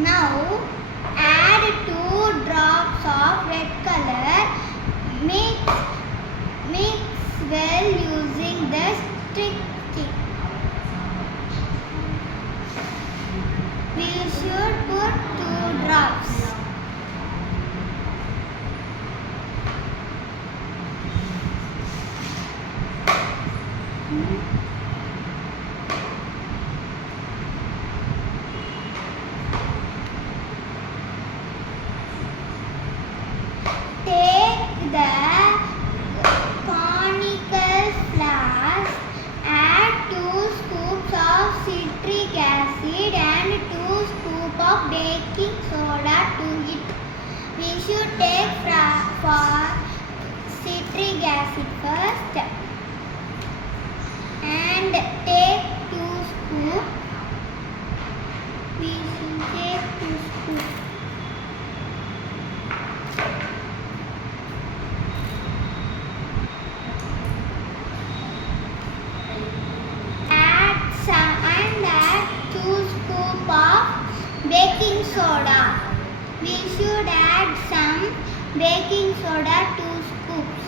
Now add 2 drops of red color. Mix well using the stick. We should put 2 drops. Take the conical flask, add 2 scoops of citric acid and 2 scoops of baking soda to it. We should take for citric acid first and take 2 scoops. We should take 2 scoops. Add 2 scoops of baking soda. We should add some baking soda, 2 scoops.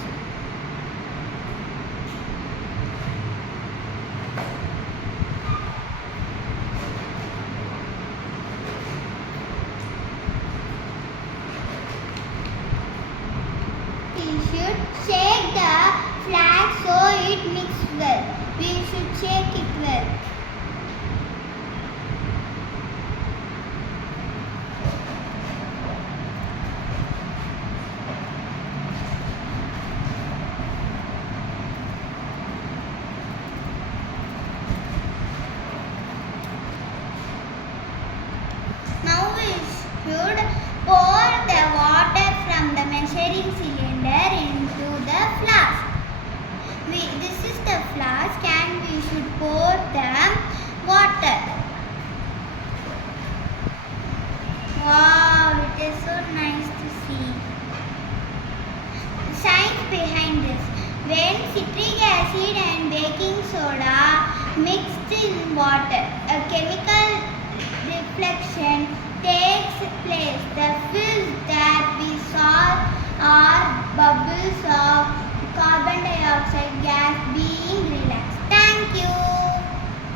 We should shake the flask so it mixes well. We should shake it well. Now we should pour the water from the measuring cylinder into the flask. This is the flask and we should pour the water. Wow, it is so nice to see. Science behind this. When citric acid and baking soda mixed in water, a chemical reflection takes place. The films that we saw are bubbles of carbon dioxide gas